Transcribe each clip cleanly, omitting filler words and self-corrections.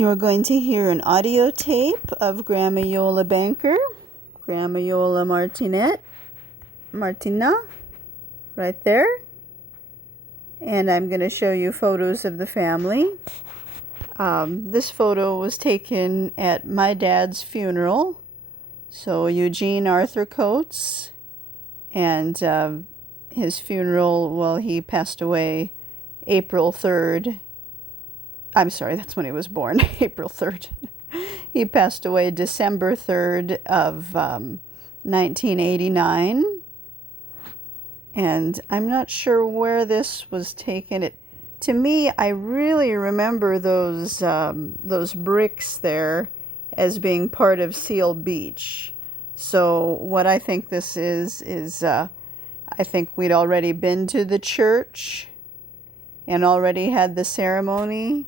You're going to hear an audio tape of Grandma Iole Banker, Grandma Iole Martinat, right there. And I'm going to show you photos of the family. This photo was taken at my dad's funeral. So Eugene Arthur Coates, and his funeral, well, he passed away April 3rd. I'm sorry, that's when he was born, April 3rd. He passed away December 3rd of 1989. And I'm not sure where this was taken. To me, I really remember those bricks there as being part of Seal Beach. So what I think this is I think we'd already been to the church and already had the ceremony.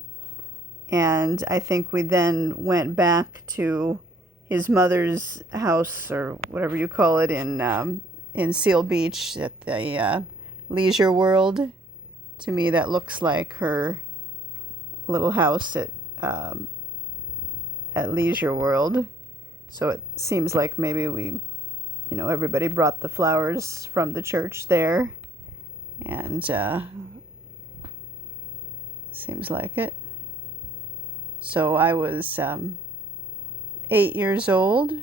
And I think we then went back to his mother's house, or whatever you call it, in Seal Beach at the Leisure World. To me, that looks like her little house at Leisure World. So it seems like maybe everybody brought the flowers from the church there, and seems like it. So I was 8 years old,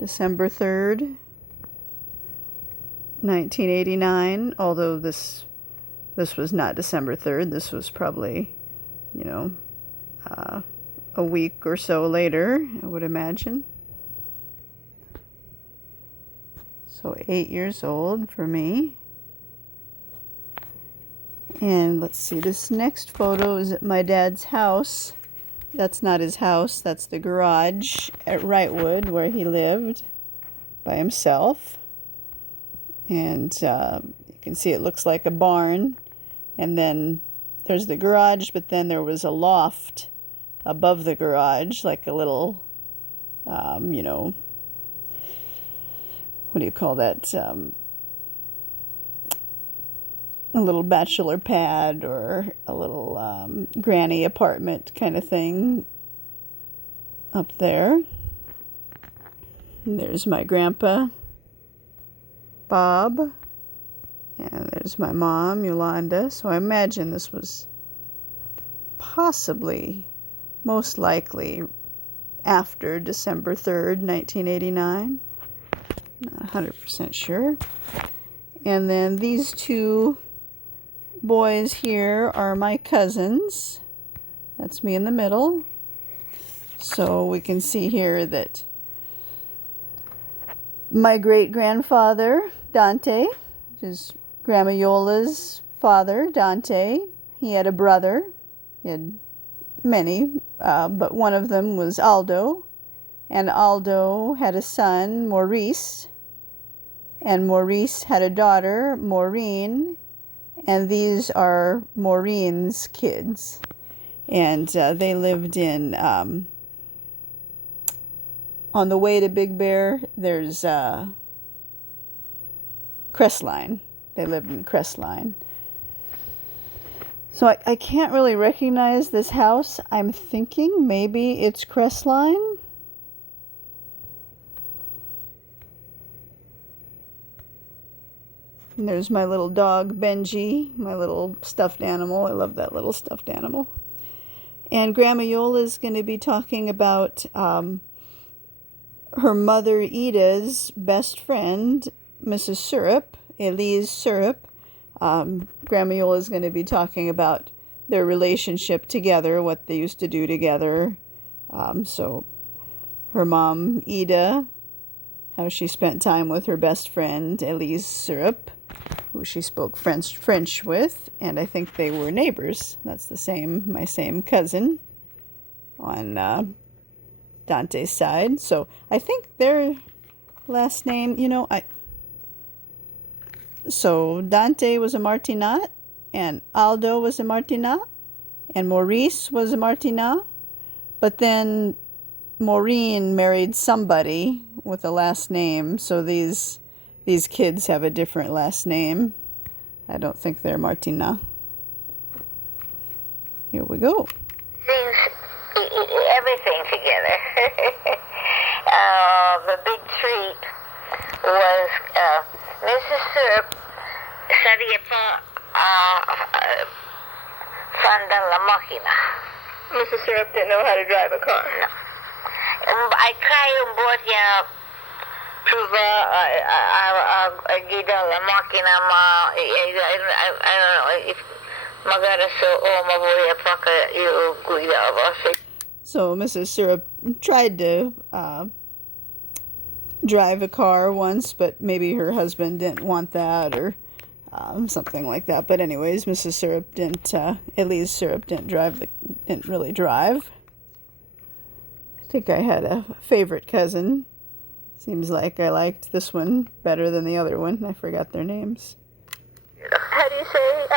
December 3rd, 1989, although this was not December 3rd. This was probably, a week or so later, I would imagine. So 8 years old for me. And let's see, this next photo is at my dad's house. That's not his house, that's the garage at Wrightwood where he lived by himself. And you can see it looks like a barn. And then there's the garage, but then there was a loft above the garage, like a little, what do you call that? A little bachelor pad or a little granny apartment kind of thing up there. And there's my grandpa, Bob, and there's my mom, Yolanda. So I imagine this was possibly, most likely, after December 3rd, 1989. Not 100% sure. And then these two boys here are my cousins. That's me in the middle. So we can see here that my great-grandfather, Dante, which is Grandma Iole's father, Dante, he had a brother. He had many, but one of them was Aldo. And Aldo had a son, Maurice. And Maurice had a daughter, Maureen. And these are Maureen's kids. And they lived in, on the way to Big Bear, there's Crestline. They lived in Crestline. So I can't really recognize this house. I'm thinking maybe it's Crestline. And there's my little dog, Benji, my little stuffed animal. I love that little stuffed animal. And Grandma Iole is going to be talking about her mother, Ida's best friend, Mrs. Syrup, Elise Syrup. Grandma Iole is going to be talking about their relationship together, what they used to do together. So her mom, Ida, how she spent time with her best friend, Elise Syrup, who she spoke French with, and I think they were neighbors. That's my same cousin on Dante's side. So I think their last name, so Dante was a Martinat, and Aldo was a Martinat, and Maurice was a Martinat, but then Maureen married somebody with a last name, so these kids have a different last name. I don't think they're Martinat. Here we go. Things, everything together. The big treat was Mrs. Syrup seria pa Sanda la Machina. Mrs. Syrup didn't know how to drive a car. No. I try buat niya Cuba, Gida la Machina I don't know if magaraso o mabuhay pa ka yung guida ba. So Mrs. Syrup tried to drive a car once, but maybe her husband didn't want that or something like that. But anyways, Mrs. Syrup didn't, Elise Syrup didn't really drive. I think I had a favorite cousin. Seems like I liked this one better than the other one. I forgot their names. How do you say?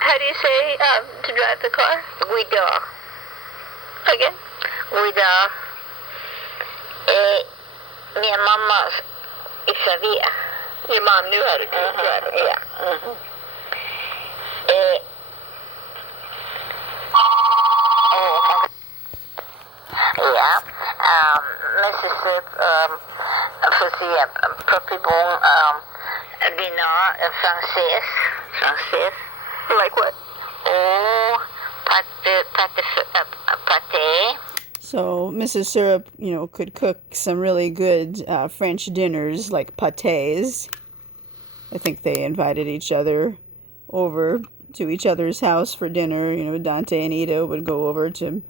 How do you say to drive the car? Guida. Again? Guida. Mi mama sabía. Your mom knew how to drive a car. Yeah. Yeah. Mrs. Sip fazia próprio bom dinner francês. Like what? Ou pâté. So Mrs. Syrup, could cook some really good French dinners like pâtés. I think they invited each other over to each other's house for dinner. Dante and Ida would go over to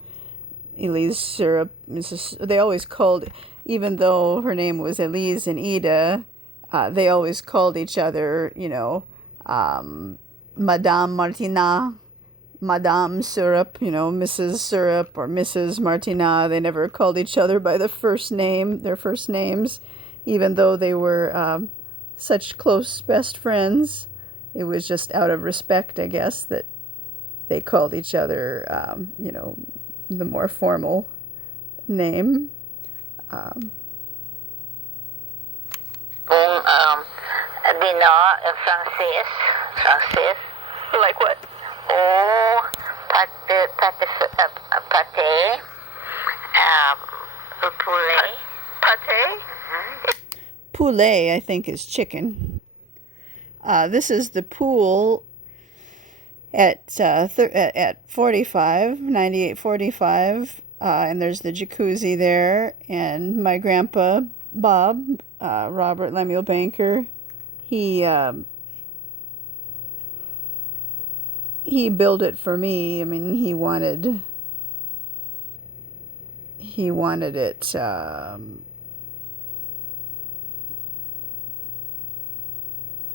Elise Syrup. They always called, even though her name was Elise and Ida, they always called each other, Madame Martinat, Madame Syrup, Mrs. Syrup or Mrs. Martinat. They never called each other by their first names, even though they were such close best friends. It was just out of respect, I guess, that they called each other, the more formal name. Dinner francês. Like what? Ou pâté. Poulet. Pâté? Poulet, I think, is chicken. This is the pool at 98 45, and there's the jacuzzi there, and my grandpa Bob, Robert Lemuel Banker, he built it for me. I mean, he wanted it.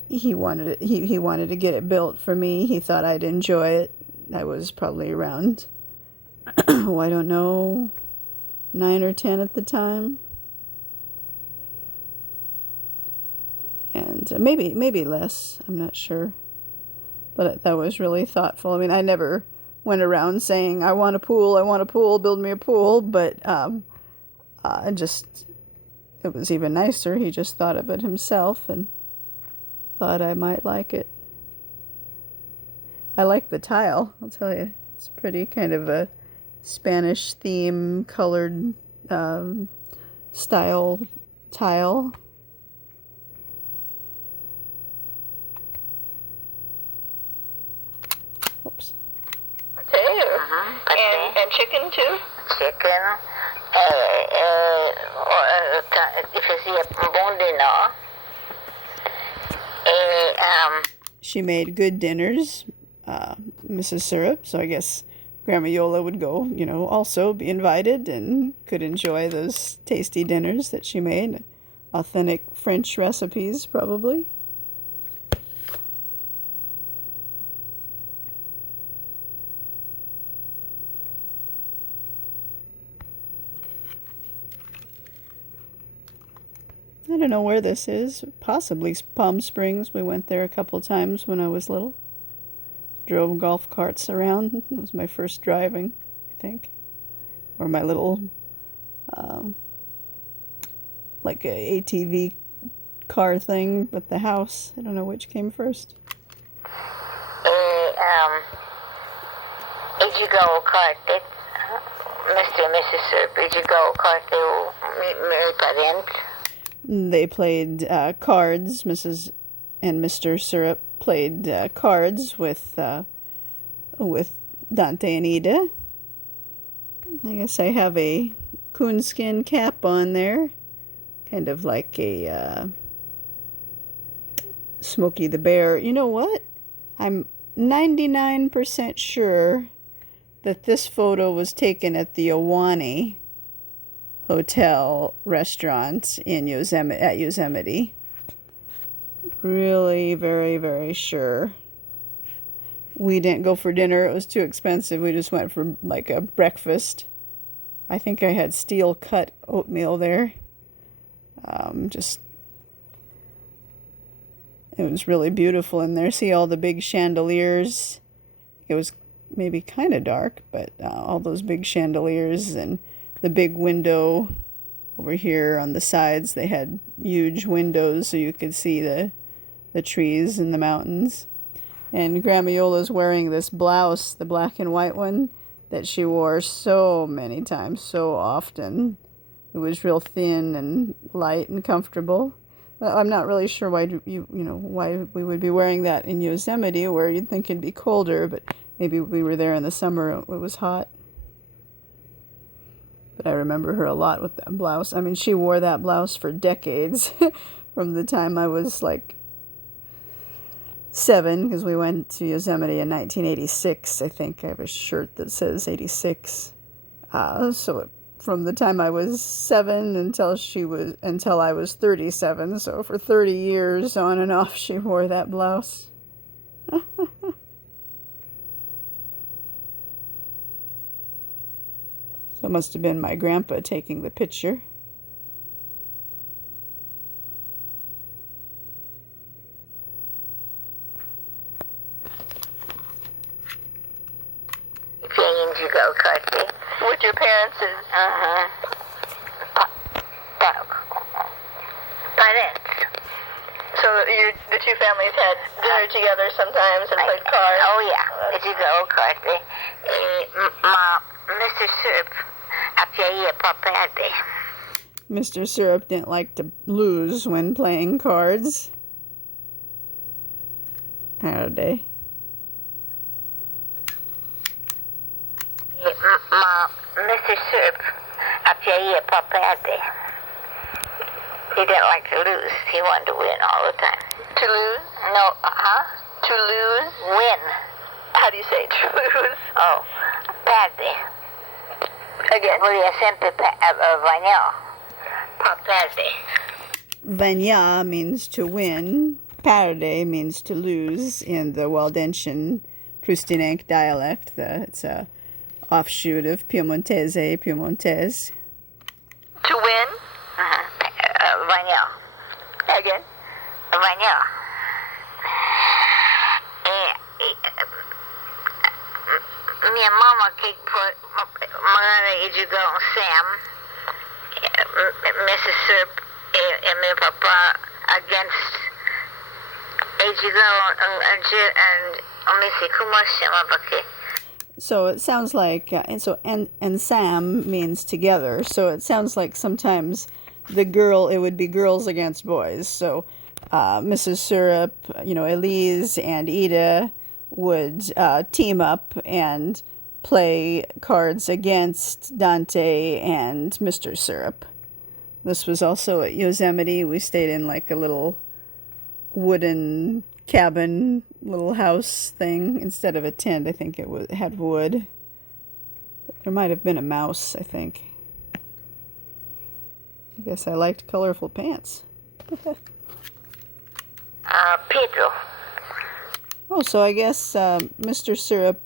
He wanted to get it built for me. He thought I'd enjoy it. I was probably around, I don't know, 9 or 10 at the time. And maybe less, I'm not sure. But that was really thoughtful. I mean, I never went around saying, I want a pool, build me a pool. But it was even nicer. He just thought of it himself and thought I might like it. I like the tile, I'll tell you. It's pretty, kind of a Spanish theme colored style tile. Oops. And chicken too? Chicken. Fazia bom dinner. She made good dinners, Mrs. Syrup, so I guess Grandma Iole would go, also be invited and could enjoy those tasty dinners that she made. Authentic French recipes, probably. I don't know where this is. Possibly Palm Springs. We went there a couple times when I was little. Drove golf carts around. It was my first driving, I think. Or my little, like a ATV car thing with the house. I don't know which came first. Ijigo Karte, Mr. and Mrs. Serp, Ijigo Karte, Mary Parent. They played cards. Mrs. and Mr. Syrup played cards with Dante and Ida. I guess I have a coonskin cap on there, kind of like a Smokey the Bear. You know what? I'm 99% sure that this photo was taken at the Ahwahnee Hotel restaurant in Yosemite. Really, very, very sure. We didn't go for dinner. It was too expensive. We just went for like a breakfast. I think I had steel cut oatmeal there. It was really beautiful in there. See all the big chandeliers. It was maybe kind of dark, but all those big chandeliers and the big window over here on the sides. They had huge windows so you could see the trees and the mountains. And Grandma Iola's wearing this blouse, the black and white one, that she wore so many times, so often. It was real thin and light and comfortable. I'm not really sure why why we would be wearing that in Yosemite, where you'd think it'd be colder, but maybe we were there in the summer. It was hot. But I remember her a lot with that blouse. I mean, she wore that blouse for decades, from the time I was like 7, because we went to Yosemite in 1986. I think I have a shirt that says 86. From the time I was 7 until I was 37. So for 30 years, on and off, she wore that blouse. So it must have been my grandpa taking the picture. Ijigo Karte. With your parents and Parents. so the two families had dinner together sometimes and played cards. Oh yeah, Ijigo Karte. Mr. Serp, Apia Papade. Mr. Syrup didn't like to lose when playing cards. Howdy. Mr. Serp, Apia Papade. He didn't like to lose. He wanted to win all the time. To lose? No, To lose? win. How do you say to lose? Oh, perde. Again? Volia sempre vanilla. Paperde. Vanya means to win. Perde means to lose in the Waldensian Prustinench dialect. It's a offshoot of Piemontese. To win? Vanilla. Again? Vanilla. Minha mama que put Magana Ijigo Sam, Mrs. Serp, and my papa against Ijigo and Missy Kumashimabaki. So it sounds like, and Sam means together. So it sounds like sometimes it would be girls against boys. So Mrs. Syrup, Elise and Ida would team up and play cards against Dante and Mr. Syrup. This was also at Yosemite. We stayed in like a little wooden cabin, little house thing instead of a tent. I think it had wood. There might have been a mouse, I think. I guess I liked colorful pants. Pedro. Oh, so I guess Mr. Syrup,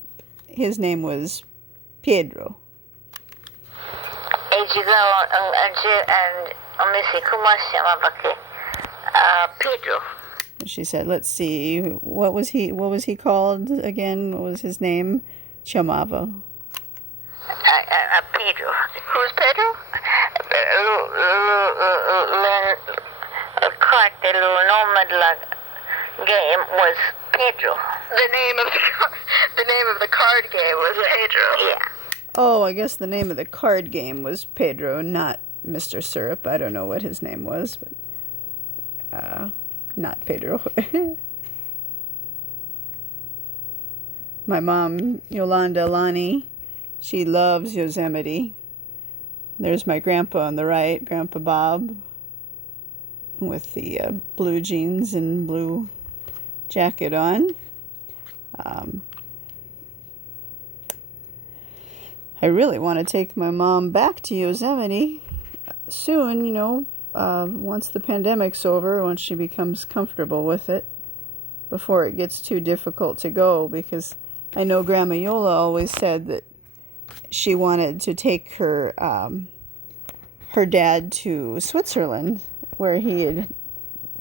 his name was Pedro. Ijigo and Missy Kumashimabaki. Pedro. She said, let's see, what was he called again? What was his name? Chamava. Pedro. Who's Pedro? Corte lo nomad game was Pedro. The name of the card game was Pedro. Yeah. Oh, I guess the name of the card game was Pedro, not Mr. Syrup. I don't know what his name was, but not Pedro. My mom, Yolanda Lani, she loves Yosemite. There's my grandpa on the right, Grandpa Bob, with the blue jeans and blue jacket on. I really want to take my mom back to Yosemite soon, once the pandemic's over, once she becomes comfortable with it, before it gets too difficult to go, because I know Grandma Yola always said that she wanted to take her dad to Switzerland, where he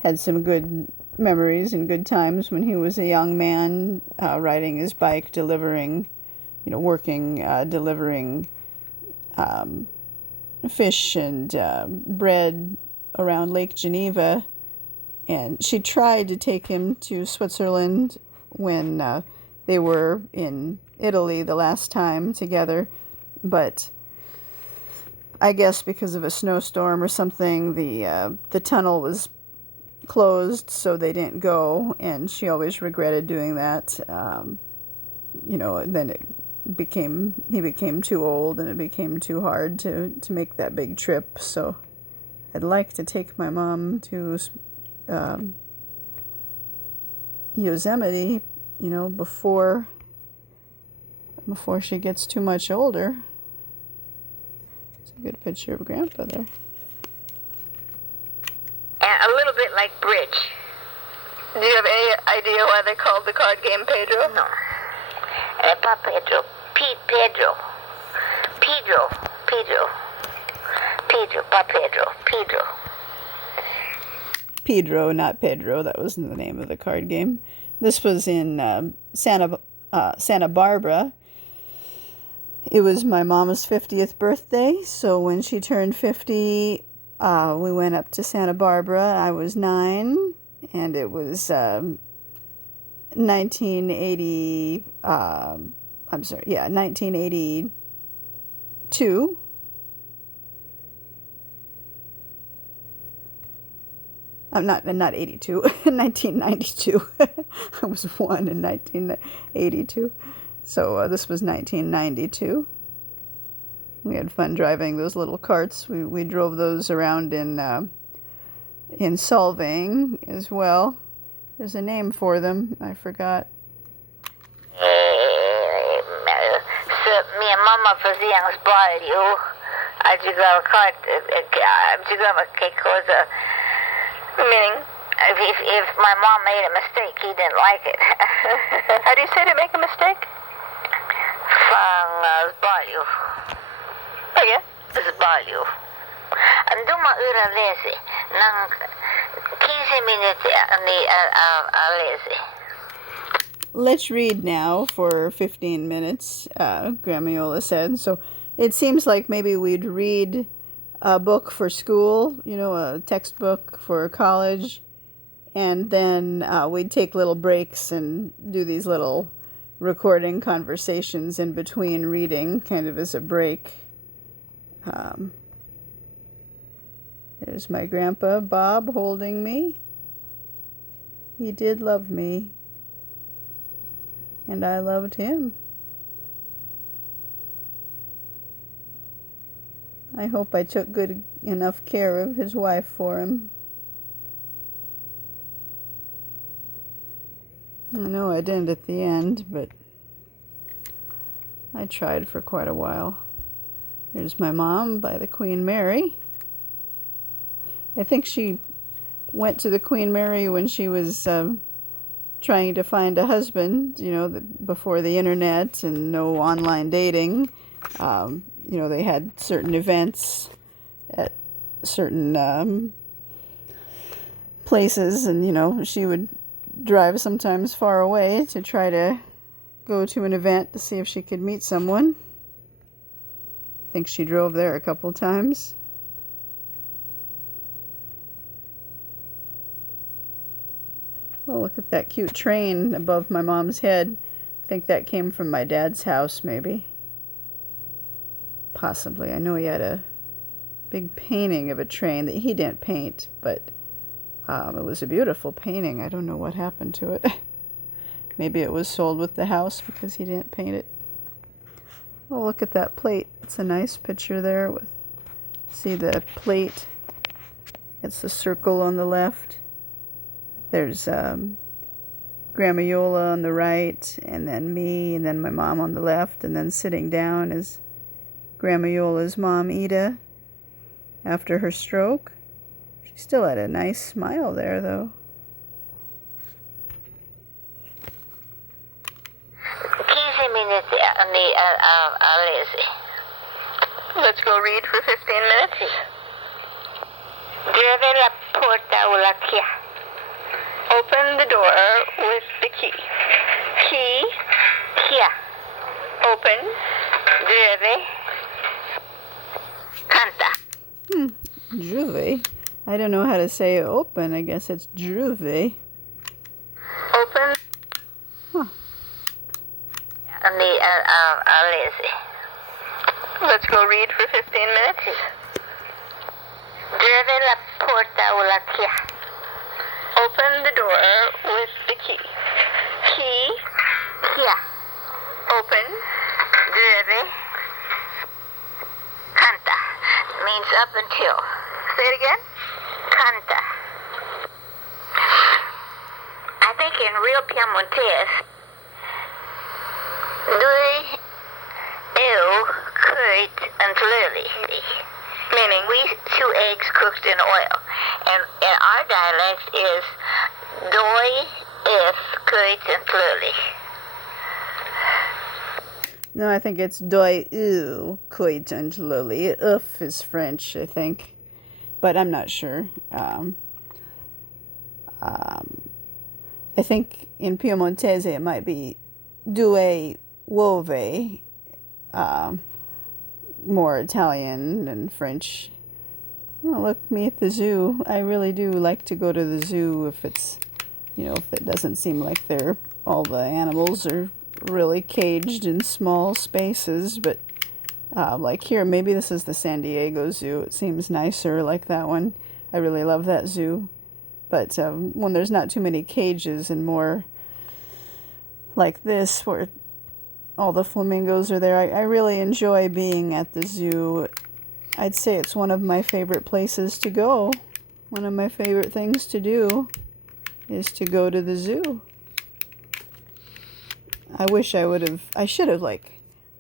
had some good memories and good times when he was a young man, riding his bike, delivering fish and bread around Lake Geneva. And she tried to take him to Switzerland when they were in Italy the last time together. But I guess because of a snowstorm or something, the tunnel was closed, so they didn't go. And she always regretted doing that. And then he became too old, and it became too hard to make that big trip. So I'd like to take my mom to Yosemite, before she gets too much older. It's a good picture of Grandpa there. And a little bit like bridge. Do you have any idea why they called the card game Pedro? No. Pa Pedro. Pedro. Pa Pedro. Pedro, not Pedro. That wasn't the name of the card game. This was in Santa Barbara. It was my mom's 50th birthday, so when she turned 50, we went up to Santa Barbara. I was 9, and it was 1982. Not 82, 1992. I was 1 in 1982. So this was 1992. We had fun driving those little carts. We drove those around in Solvang as well. There's a name for them. I forgot. Minha mamma fazia uns barulhos. A jogava que coisa. Meaning? If my mom made a mistake, he didn't like it. How do you say to make a mistake? Van barulho. Oh, yeah? Barulho. And doe maar uur lezen. Dan 15 minuten lezen. Let's read now for 15 minutes, Grandma Yola said. So it seems like maybe we'd read a book for school, a textbook for college, and then we'd take little breaks and do these little recording conversations in between reading, kind of as a break. There's my grandpa, Bob, holding me. He did love me, and I loved him. I hope I took good enough care of his wife for him. I know I didn't at the end, but I tried for quite a while. Here's my mom by the Queen Mary. I think she went to the Queen Mary when she was trying to find a husband, before the internet and no online dating. They had certain events at certain places, and, she would drive sometimes far away to try to go to an event to see if she could meet someone. I think she drove there a couple times. Oh, look at that cute train above my mom's head. I think that came from my dad's house, maybe. Possibly. I know he had a big painting of a train that he didn't paint, but it was a beautiful painting. I don't know what happened to it. Maybe it was sold with the house because he didn't paint it. Oh, look at that plate. It's a nice picture there with, see the plate. It's the circle on the left. There's Grandma Iole on the right, and then me, and then my mom on the left, and then sitting down is Grandma Iole's mom, Ida, after her stroke. She still had a nice smile there, though. 15 minutes on the lazy. Let's go read for 15 minutes. Deve la porta o la chiave. Open the door with the key. Key. Chia. Open. Deve. Canta. Juve. I don't know how to say open. I guess it's Juve. Open. Huh. On the lazy. Let's go read for 15 minutes. Deve la porta o la chiave. Open the door with the key. Key. Chia. Open. Deve. Canta. Means up until. Say it again. Canta. I think in real Piemontese, lui eu coit and lily. Meaning we chew eggs cooked in oil. And our dialect is doi if coit and lily. No, I think it's doi u coit and lily. Uf is French, I think, but I'm not sure. I think in Piemontese it might be due uove, more Italian than French. Oh, look, me at the zoo. I really do like to go to the zoo if it's, if it doesn't seem like all the animals are really caged in small spaces. But like here, maybe this is the San Diego Zoo. It seems nicer like that one. I really love that zoo. But when there's not too many cages and more like this where all the flamingos are there, I really enjoy being at the zoo. I'd say it's one of my favorite places to go. One of my favorite things to do is to go to the zoo. I wish I should have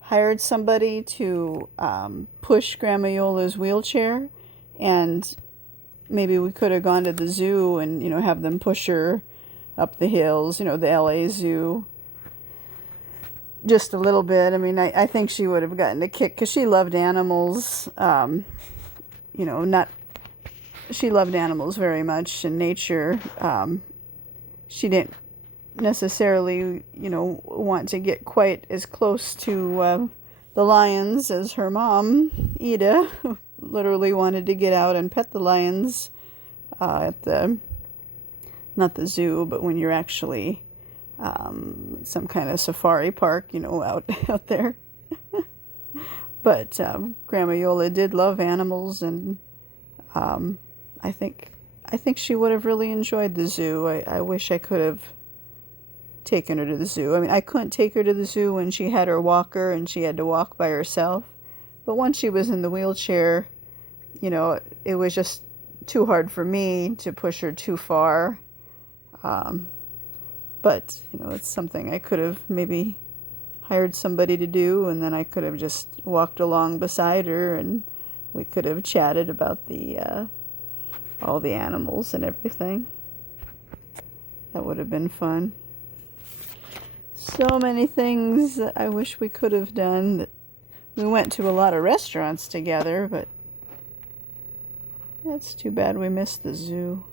hired somebody to push Grandma Iole's wheelchair, and maybe we could have gone to the zoo and, have them push her up the hills, the LA Zoo. Just a little bit. I mean, I think she would have gotten a kick because she loved animals. She loved animals very much and nature. She didn't necessarily, want to get quite as close to the lions as her mom, Ida, who literally wanted to get out and pet the lions at not the zoo, but when you're actually some kind of safari park, out there. But Grandma Iole did love animals, and I think she would have really enjoyed the zoo. I wish I could have taken her to the zoo. I mean, I couldn't take her to the zoo when she had her walker and she had to walk by herself. But once she was in the wheelchair, it was just too hard for me to push her too far. But, it's something I could have maybe hired somebody to do, and then I could have just walked along beside her and we could have chatted about all the animals and everything. That would have been fun. So many things that I wish we could have done. We went to a lot of restaurants together, but it's too bad we missed the zoo.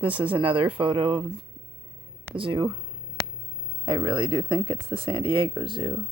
This is another photo of the zoo. I really do think it's the San Diego Zoo.